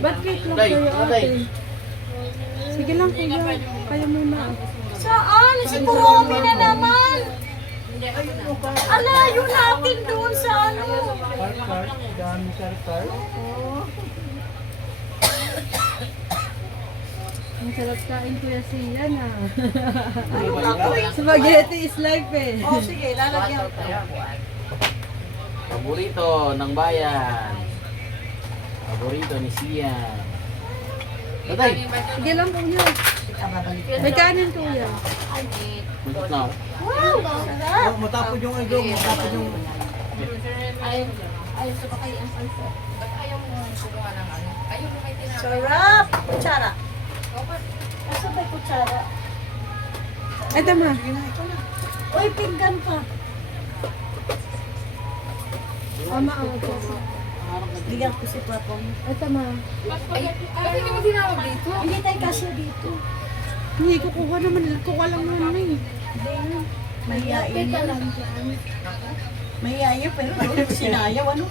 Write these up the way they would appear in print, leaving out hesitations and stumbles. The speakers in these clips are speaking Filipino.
Ba't cake lang kayo ate? Sige lang kuya, kaya muna. Saan? Si Kuromi na naman. Alayo natin doon sa ano. Car. Dami car. Ang sarap kain kuya siya na. Ayun ako eh. Spaghetti is life eh. Oh, sige, lalagyan ko. Paborito ng bayan. Paborito ni Sian. Tatay! Sige lang kuya. May kanin kuya. Muntot na ako. Wow, sarap. Matapod yung igong, matapod yung... Sarap. Kutsara. Asa ba yung kutsara? Ay tama. Uy, pinggan pa. Ama ang ito. Bigyan ko si Papong. Ay tama. Hindi tayo kasya dito. Hindi ko kuha naman. Kuha lang naman eh. Mahihain yun. Mahihain yun, pero parang sinayaw, ano?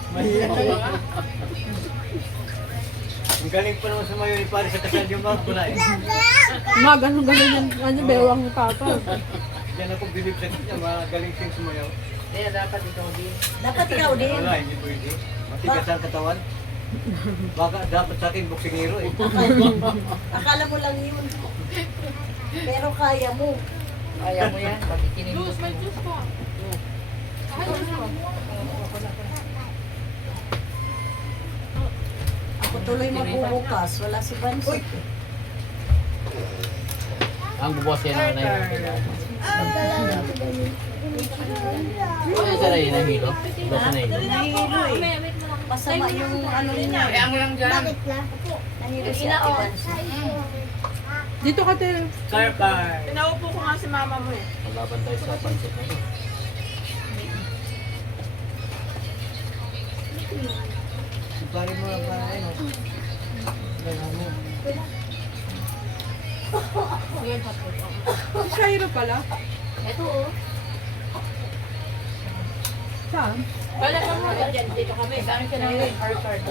Ang galing pa naman sumayo ni Pare sa kasal yung mga kulay. Ma, ganun yung ano, bewang ni Papa. Diyan ako bilib sa kanya, magaling siyang sumayaw. Dapat ikaw din. Wala, hindi pwede. Matigas ang katawan. Baka dapat sa akin boksingero eh. Akala mo lang yun. Pero kaya mo. Kaya mo yan, pagkikinin mo. Ako tuloy magbubukas. Wala si Bansi. Ang bubukas yan na yun. Ano sa rin na hilo? Bukas na hilo. Nahihilo eh. Masama yung ano niya. Kaya mo lang dyan. Nahihilo si Ate Bansi. Dito ka te. Car. Pinaupo ko nga si mama mo eh. Magbabantay sa pancit na yun. Pare mo lang para ano. Ganun mo. Si Shairo pala. Ito oh. Saan? Bala ka mo. Dito kami. Saan ka namin? Our card.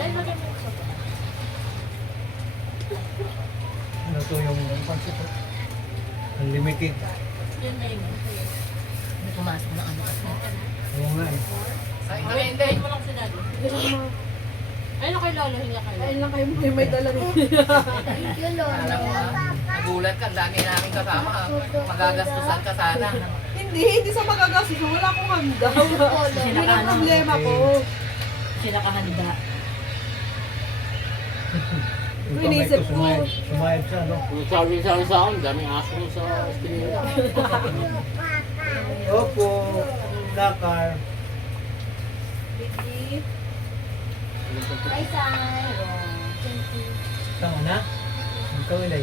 Ano to yung pancit? Unlimited. Hindi pumasok na ano kasi. Oo nga eh. Hindi mo lang sinabi. Ayun na kay Lolo, hinga kayo. Ayun lang kayo may dala rin. Alam mo nagulat ka, dami namin kasama ha. Magagastusan ka sana. Hindi sa magagastos. Wala akong handa. Yun ang problema ko. Sila kahanda. Yung Inisip kamay ko ko. sumayad siya, no? Kung sa akin, daming aso sa Espinilla. Opo, lakar. Tama na? Ang kawilay.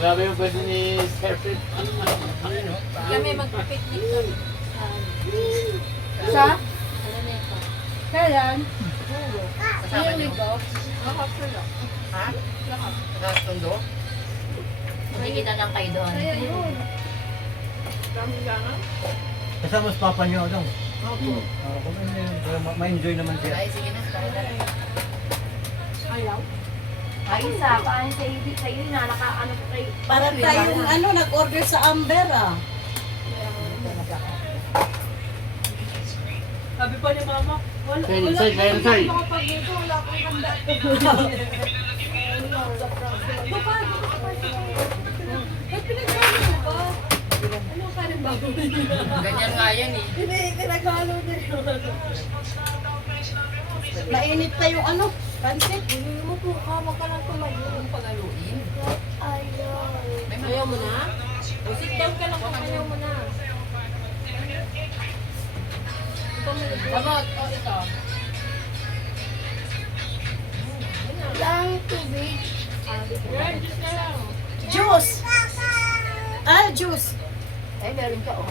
Grabe yung pwede ni Serpent. Kami magpipiknik kami. Sa? Kailan? Kasama niyo? Ha? Sa Tondo? Nakikita lang kayo doon. Kasama sa papa niyo, ano? Opo. Para ma-enjoy naman siya. Ay, sige na. Ayaw. Ay, isa, paano sa ibig sa'yo na naka-ano po kayo? Para tayong ano, nag-order sa Amber ah. Sabi pa ni Mama, wala Kaya insay, kaya insay. makapag-ito, wala akong handa. Ba't pinagkano mo ba? Ano ka rin bago? Ganyan nga yan eh. Hindi, pinaghalo na yun. Mainit pa yung ano, pansit. Mo po ka, wag ka lang tumayo yung pagaluin. Ayaw mo na? O, sit down ka lang kung ayaw mo na. Babot, o ito. Juice. Juice. Ay, meron ka oh.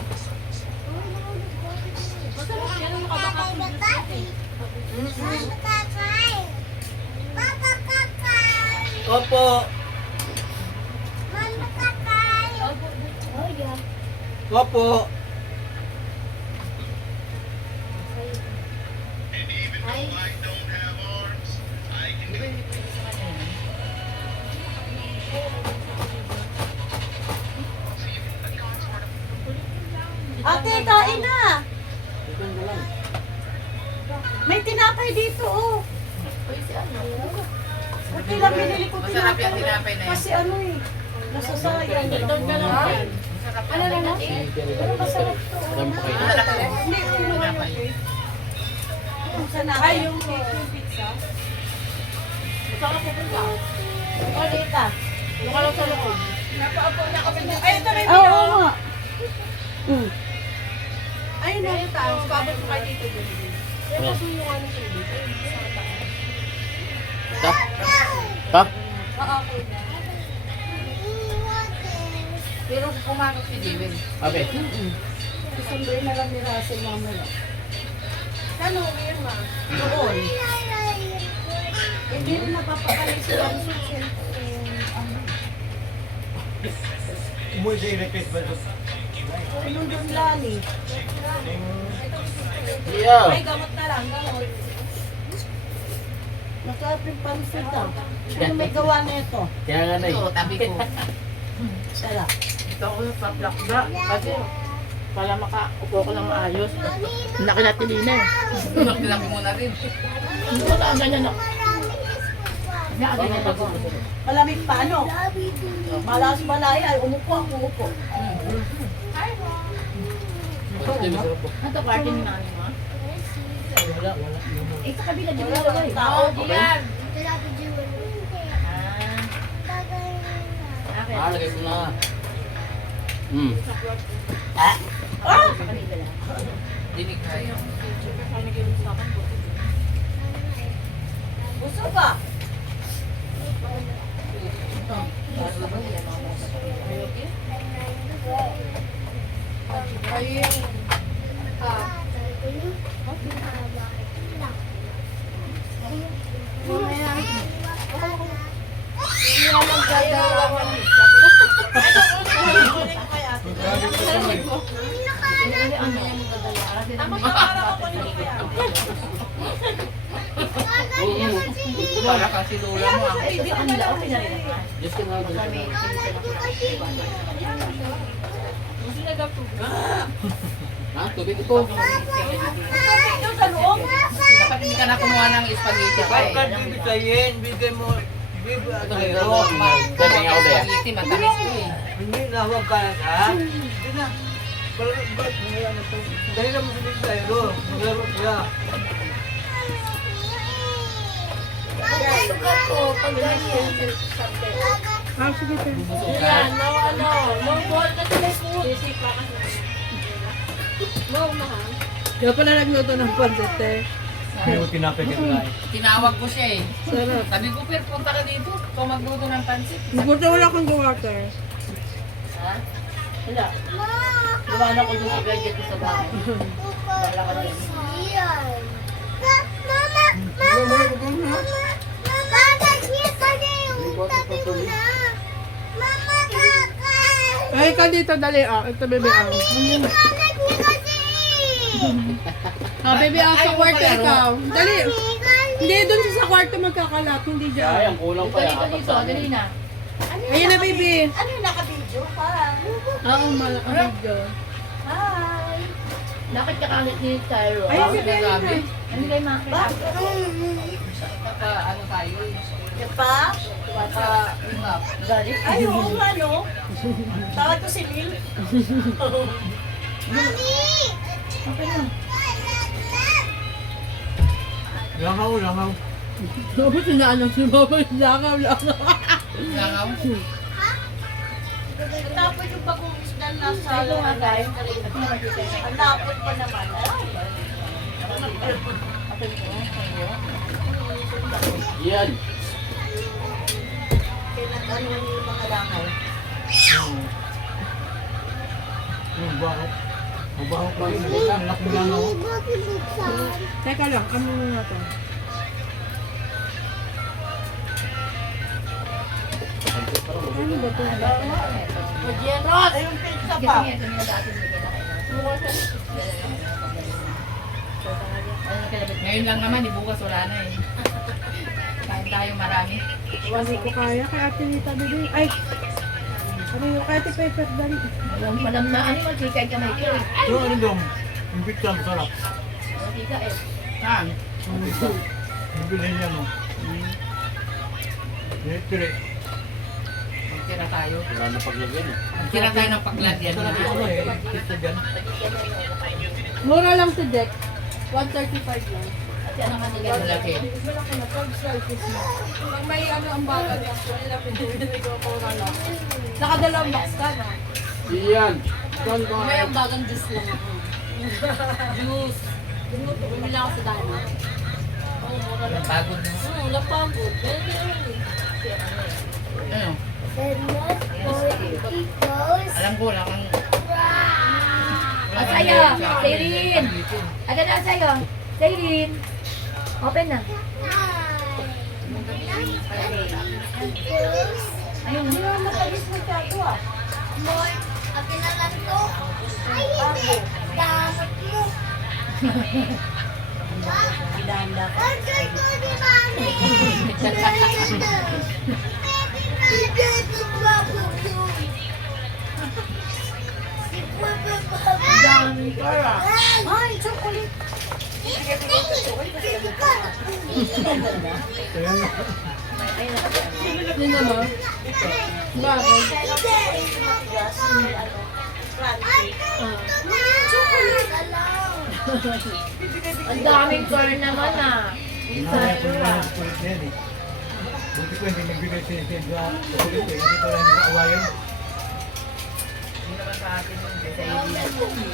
Masarap yan ang makabaka-produce natin. Opo. Opo. Ate, kain na. May tinapay dito, oh. Ate lang binili ko Masarap yung tinapay. tinapay na yun. Kasi ano eh, nasasayang. Doon ka lang yan. Masarap Ano na na? Pero masarap to. Alam po kayo. Masarap ka rin. Hindi, kinuha yung cake. Yung sa natin. Ay, yung cake, yung pizza. Saan ka pupunta? O, dita. Doon ka lang sa loob. Napaapo na kami dyan. Ay, ito may Oo, video. oo nga. Ayun na yung tao. Babot mo kayo dito dyan. Ayan. yung ano sa ibig. Ta? Ta? Pero pumasok si Jewel. Abe. Susunduin na lang ni Russell mamaya. Kano, yun ma? Doon. Hindi rin napapakali si Russell. Umuwi sa electric ba ito? Nung doon lani. Yeah. Gamot na lang, gamot. Masarap yung pansit ah. Sino may gawa na ito? Kaya nga na eh. Ito, tabi ko. Sarap. Ito ako sa plakda. Kasi para makaupo ko ng maayos. Laki na tilina eh. Laki mo na rin. Hindi ko saan ganyan ako. Ganyan ako. Malamig pa ano? Malas balay ay umupo ako, umupo. Ito, party ni nanay mo? Wala, wala. Eh, sa kabila, di ba nalagay? Tao, Yan. Okay. Ah, lagay ko na. Hmm. Sa kabila lang. Dinig tayo. Gusto ka? Para kasi lula mo ah. Ito sa kanila, okay na rin naman. Diyos ka na. Kami, Ha? Tubig ito. Ito sa loob? Dapat hindi ka na kumuha ng spaghetti pa eh. bibitayin, bigay mo. Ito kayo. Ganyan ako ba? Spaghetti, matamis ko eh. Hindi na huwag ka na ha? Hindi na. Dahil naman sa tayo. Maglaro siya. Ah, sige, sir. Yan, Kaya pala nagluto ng pancit eh. Hindi mo tinapay ka na. tinawag ko siya eh. Sarap. Sabi ko, Per, punta ka dito. Ikaw magluto ng pansit. Buti wala kang water. ha? Wala. Iwanan ko yung gadget ko sa bahay. Wala ka din. Ay, ka dito, dali ah. Ito, bebe ah. Ah, bebe ah, sa kwarto ikaw. Dali. Hindi, doon siya sa kwarto magkakalat. Hindi Ay, dyan. ang kulang Dito, pa yan. dito, dito. Dali na. Ayun na, baby. Ano yung naka-video pa? Oo, malakad dyan. Hi! Bakit kakalit ni Tyro? Ay, si Bella. Grabe. Ano kayo mga Baka ano tayo eh. Yan pa? Baka, galit? Ay, oo nga no. Tawag ko si Lil. Okay lang. Langaw, langaw. Tapos sinanong si Mama, langaw, langaw. langaw. Tapos yung bagong isda na sa Ito nga guys. ang lapot pa naman. Yan. Ano yung mga langaw? Baho. Baho pa rin. Ang laki langaw. Teka lang, ano muna to? Ano ba to? General! Ay, yung pizza pa. Ito nila dati bigyan na kayo. Ngayon lang naman, bukas wala na eh. Kain tayo marami. Hindi ko kaya kay Ate Rita Bebe. Ay! Ano yung kay Ate Pepper Dali? Malam na ano, magkikay ka may kiri. So ano dong? Yung pizza masarap. Magkika eh. Saan? Yung pizza. Yung bilhin niya mo. Tire. Magtira tayo. Wala na paglagyan eh. Magtira tayo ng paglagyan Masarap na. yung ano eh. Pizza dyan. Mura lang si Deck. 135 lang. At yan naman nila. Malaki. Pag may ano ang bagal niya, nila pinili ko mura lang. Nakadalawang box ka na. Iyan! Doon ko May ang bagang juice lang ako. Juice. Bumili lang ako sa Dana. Pagod na. Walang pagod. Ano? Alam ko lang ang... O sa'yo, Sayrin. Agad na sa'yo. Sayrin. Open na. Ayun. Hindi naman matalis mo tayo ah. Gidanda ka. Ay, chocolate. Kaya nga. Hindi naman. Bakit? Ang daming corn naman ah. Hinahaya ko nila ng kulit na yan eh. Buti ko hindi nagbigay si Sandra kulit eh. Hindi pala hindi naawayan. Hindi naman sa atin yun. Sa hindi.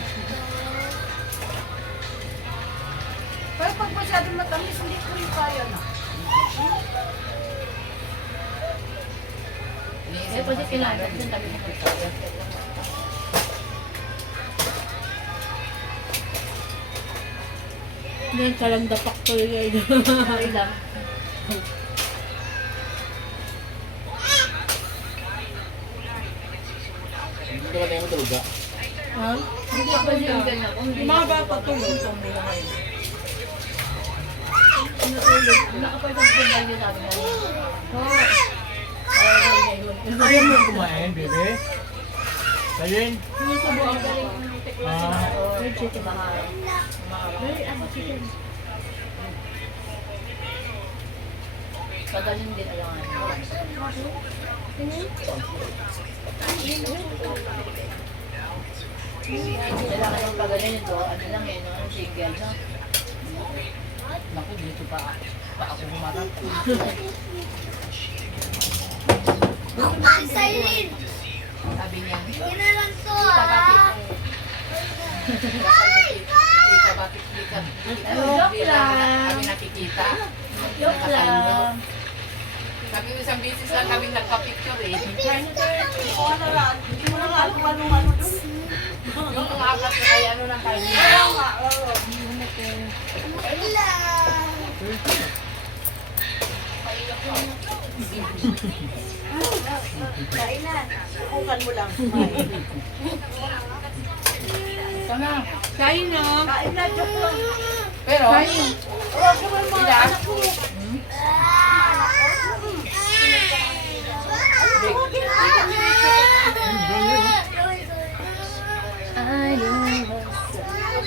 Pero pag masyadong matamis, hindi ko yung kaya na. Eh, pwede kailangan din tabi mo. Hindi, kalandapak ko yun. Sorry lang. Hindi ka tayo matulog ka. Ha? Hindi ako yung ganyan. Kung hindi Mga bata tulog. nakapagpagpagpag yun namin na yun. Ayaw mo kumain, bebe? Kayin? Ah, May chicken baka. Pagaling din ayangan. Kailangan ng pagaling ito, ano lang eh, no? Single, no? Naku, dito pa ako humarap. Sabi niya, Joke lang. kami nakikita. Joke lang. Sabi ko isang beses lang kami nagpa-picture eh. Hindi ko na lang. Hindi mo na nga kung ano-ano dun. Yung mga apat na kaya ano ng kain. Kaya nga, oo. Kain na. Sukukan mo lang. Sana. Kain na. Kain na, joke lang. Pero, Kain. Oo, kumay mo. sila,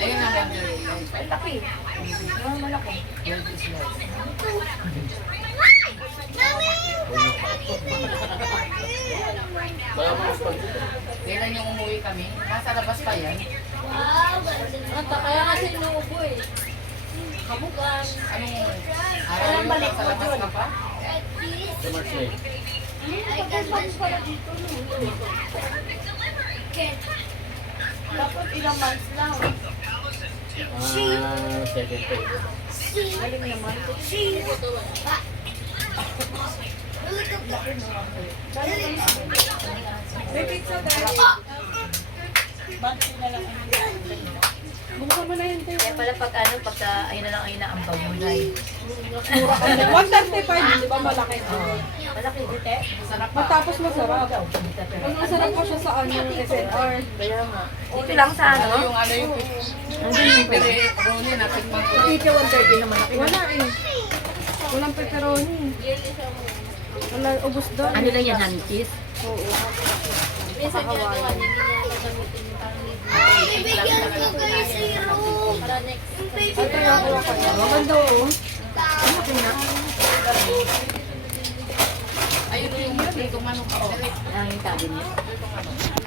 ayun ang ganda. Ay, laki. Ano malaki? Wala mo mas pag... Kailan yung umuwi kami? Nasa labas pa yan. Kaya kasi inuubo eh. Kamugan. Anong araw yun? Nasa labas ka pa? Sa March na eh. Dapat ilang months lang. Second pay. Galing naman. May pizza dahil. Bakit na lang ang Buksan mo na yun, te. Kaya pala pagka ayun na lang ayun na ang bagulay. 135, di ba malaki? Malaki dito. Matapos masarap. Mas masarap pa siya sa ano, SNR. Kaya nga. Dito lang sa ano? Dito 130 naman ako. Wala eh. Walang pepperoni. Wala, ubos doon. Ano lang yan, handkiss? Ito yung kuha ko niya. Maganda oh. Ayun yung hindi kung ano ka. Ang tabi niya.